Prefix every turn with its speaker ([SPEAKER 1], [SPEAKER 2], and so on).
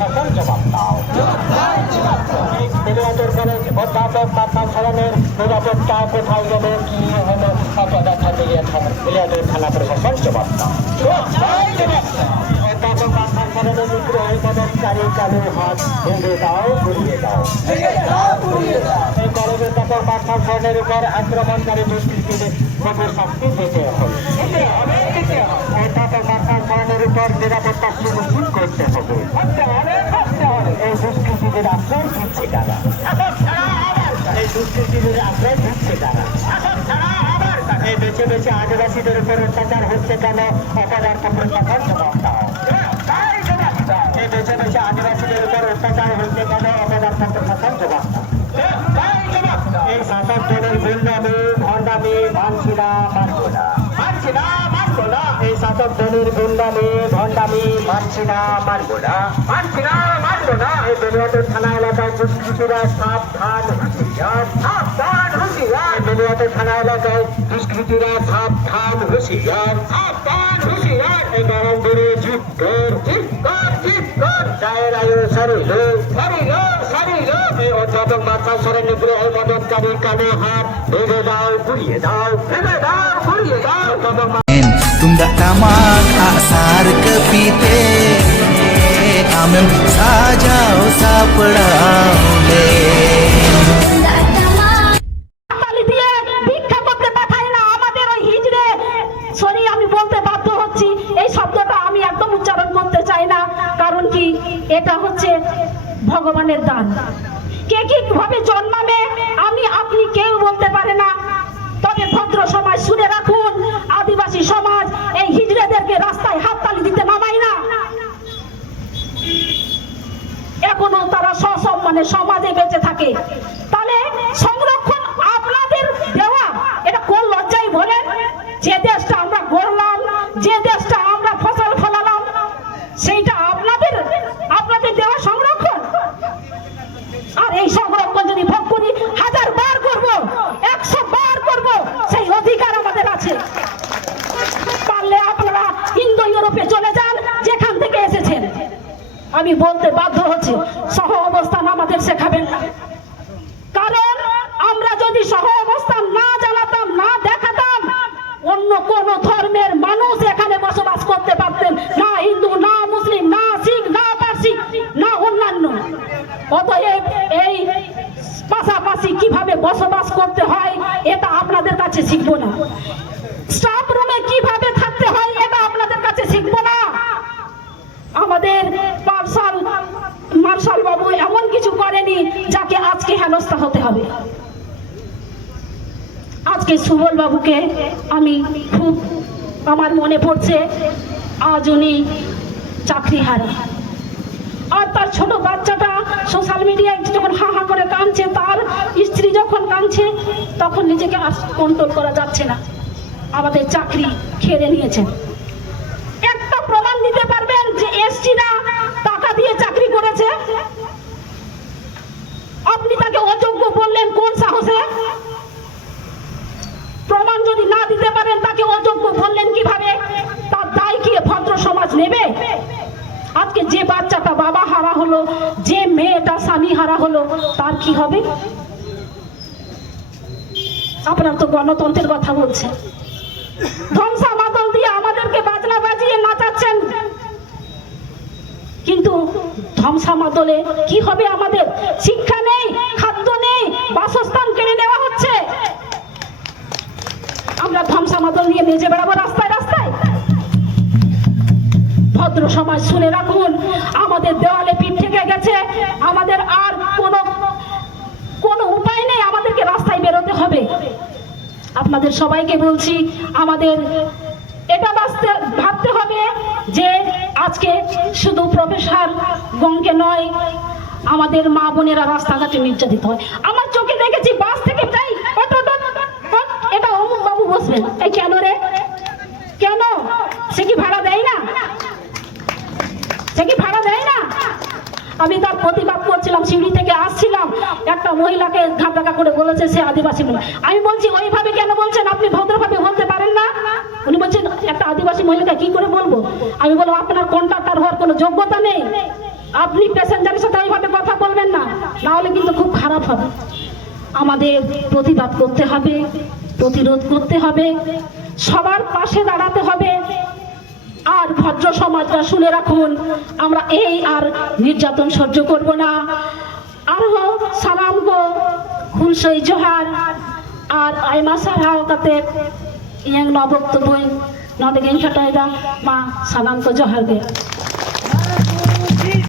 [SPEAKER 1] সকল জবাব দাও মিলিয়াদের কলেজ অধ্যাপক মাতা সরণের নিরাপত্তা কোথায় গেলে কি হলো অত দেখা মিলিয়া মিলিয়াদের থানা প্রশাসন জবাব দাও অধ্যাপক মাতা সরণের বিগ্রহ পদচারী চালু হাত ভেঙে দাও ঘুরিয়ে দাও এই কলেজ অধ্যাপক মাতা সরণের উপর আক্রমণকারী দুষ্কৃতীদের কঠোর শাস্তি পেতে হবে অধ্যাপক মাতা সরণের উপর নিরাপত্তা সুনিশ্চিত করতে হবে। এই দুষ্কৃতীদের আশ্রয় দিচ্ছে তারা। এই দুষ্কৃতীদের আশ্রয় দিচ্ছে তারা। এই বেছে বেছে আদিবাসীদের উপর অত্যাচার হচ্ছে কেন? অপদার্থ প্রশাসন এই বেছে বেছে আদিবাসীদের উপর অত্যাচার হচ্ছে কেন? অপদার্থ প্রশাসন জবাব দলের গুন্ডামি ভণ্ডামি মানছি না মানবো না মানছি না মানবো না এই শাসক দলের গুন্ডামি ভণ্ডামি মানছি না মানবো না মানছি না মানবো না এই বেনিয়াদের থানা এলাকায় দুষ্কৃতীরা সাবধান হুঁশিয়ার সাবধান হুঁশিয়ার বেনিয়াদের থানা এলাকায় দুষ্কৃতীরা সাবধান হুঁশিয়ার সাবধান হুঁশিয়ার এই গরম দিনে জিপ্তর জিপ্তর জিপ্তর চায়ের আয়ু সারিল সারিল। এই মাথা সরে নিগ্রহ মদতকারীর কানে হাত ভেঙে দাও ঘুরিয়ে দাও ভেঙে দাও ঘুরিয়ে দাও অধ্যাপক
[SPEAKER 2] Tunggak tamak asar kepite Amem saja usah peraule
[SPEAKER 3] ভিক্ষা করতে পাঠাই না আমাদের ওই হিজড়ে। সরি আমি বলতে বাধ্য হচ্ছি এই শব্দটা আমি একদম উচ্চারণ করতে চাই না কারণ কি এটা হচ্ছে ভগবানের দান। কে কি জন্মাবে, আমি আপনি কেউ বলতে পারে না। তবে ভদ্র সমাজ শুনে রাখুন, আদিবাসী সমাজ এই হিজড়েদেরকে রাস্তায় হাততালি দিতে নামাই না। এখনও তারা সসম্মানে সমাজে বেঁচে থাকে তাহলে সংরক্ষণ আপনাদের দেওয়া এটা কোন লজ্জাই বলেন যে দেশটা আমরা গড়লাম যে দেশটা আমরা ফসল ফলালাম সেইটা আপনাদের আপনাদের দেওয়া সংরক্ষণ আর এই সংরক্ষণ যদি ভোগ করি হাজার বার করব একশো বার করব সেই অধিকার আমাদের আছে পারলে আপনারা ইন্দো ইউরোপে চলে যান যেখান থেকে এসেছেন আমি বলতে বাধ্য হচ্ছি, সহ অবস্থান আমাদের শেখাবেন না। কারণ আমরা যদি সহ অবস্থান না জানাতাম না দেখাতাম, অন্য কোন ধর্মের মানুষ এখানে বসবাস করতে পারতেন। না হিন্দু, না মুসলিম, না শিখ, না পার্সি, না অন্যান্য। অতএব এই পাশাপাশি কীভাবে বসবাস করতে হয়, এটা আপনাদের কাছে শিখব না স্টাফ রুমে কীভাবে থাকতে হয় এটা আপনাদের কাছে শিখব না আমাদের মার্শাল মার্শাল বাবু এমন কিছু করেনি যাকে হেনস্থা হতে হবে। আজকে সুবল বাবুকে আমি খুব, আমার মনে পড়ছে আজ উনি চাকরি হারা। আর তার ছোট বাচ্চাটা সোশ্যাল মিডিয়ায় যখন হা হা করে কাঁদছে, তার স্ত্রী যখন কাঁদছে, তখন নিজেকে আর কন্ট্রোল করা যাচ্ছে না। আমাদের চাকরি খেড়ে নিয়েছেন একটা প্রমাণ দিতে পারবেন যে এসটিরা টাকা দিয়ে চাকরি করেছে তাকে অযোগ্য বললেন কোন সাহসে? প্রমাণ যদি না দিতে পারেন, তাকে অযোগ্য বললেন কীভাবে? তার দায় কি ভদ্র সমাজ নেবে? আজকে যে বাচ্চাটা বাবা হারা হলো, যে মেয়েটা স্বামী হারা হলো, তার কি হবে? আপনার তো গণতন্ত্রের কথা বলছেন ধ্বংসা মাদল দিয়ে আমাদেরকে বাজনা বাজিয়ে নাচাচ্ছেন। কিন্তু ধ্বংসা মাদলে কি হবে আমাদের? শিক্ষা বাসস্থান কেড়ে নেওয়া হচ্ছে। আমরা ধ্বংসা মাদল নিয়ে মেজে বেড়াবো রাস্তায় রাস্তায়। ভদ্র সমাজ শুনে রাখুন, আমাদের দেওয়ালে পিঠ থেকে গেছে। আমাদের আর কোনো কোনো উপায় নেই, আমাদেরকে রাস্তায় বেরোতে হবে। আপনাদের সবাইকে বলছি, আমাদের এটা বাঁচতে, ভাবতে হবে যে আজকে শুধু প্রফেসর গঙ্গে নয় আমাদের মা বোনেরা রাস্তাঘাটে নির্যাতিত হয়। আমার চোখে দেখেছি বাস থেকে যাই এটা অমুক বাবু বসবেন এই কেন রে? কেন? সে কি ভাড়া দেয় না? সে কি ভাড়া দেয় না? আমি তার প্রতিবাদ করছিলাম, সিঁড়ি থেকে আসছিলাম। একটা মহিলাকে ধাক্কা করে বলেছে সে আদিবাসী মহিলা। আমি বলছি, ওইভাবে কেন বলছেন? আপনি ভদ্রভাবে বলতে পারেন না। উনি বলছেন, একটা আদিবাসী মহিলাকে কি করে বলব? আমি বলব আপনার কন্ট্রাক্টর হওয়ার কোনো যোগ্যতা নেই। আপনি প্যাসেঞ্জারের সাথে ওইভাবে কথা বলবেন না না হলে কিন্তু খুব খারাপ হবে। আমাদের প্রতিবাদ করতে হবে, প্রতিরোধ করতে হবে, সবার পাশে দাঁড়াতে হবে। আর ভদ্র সমাজরা শুনে রাখুন, আমরা এই আর নির্যাতন সহ্য করব না। আরও সালাম গো খুলসই জোহার। আর আইমা সারহাও কাতে ইয়াং নবক্তব্য নদে গেন মা, সালাম গো জোহার গে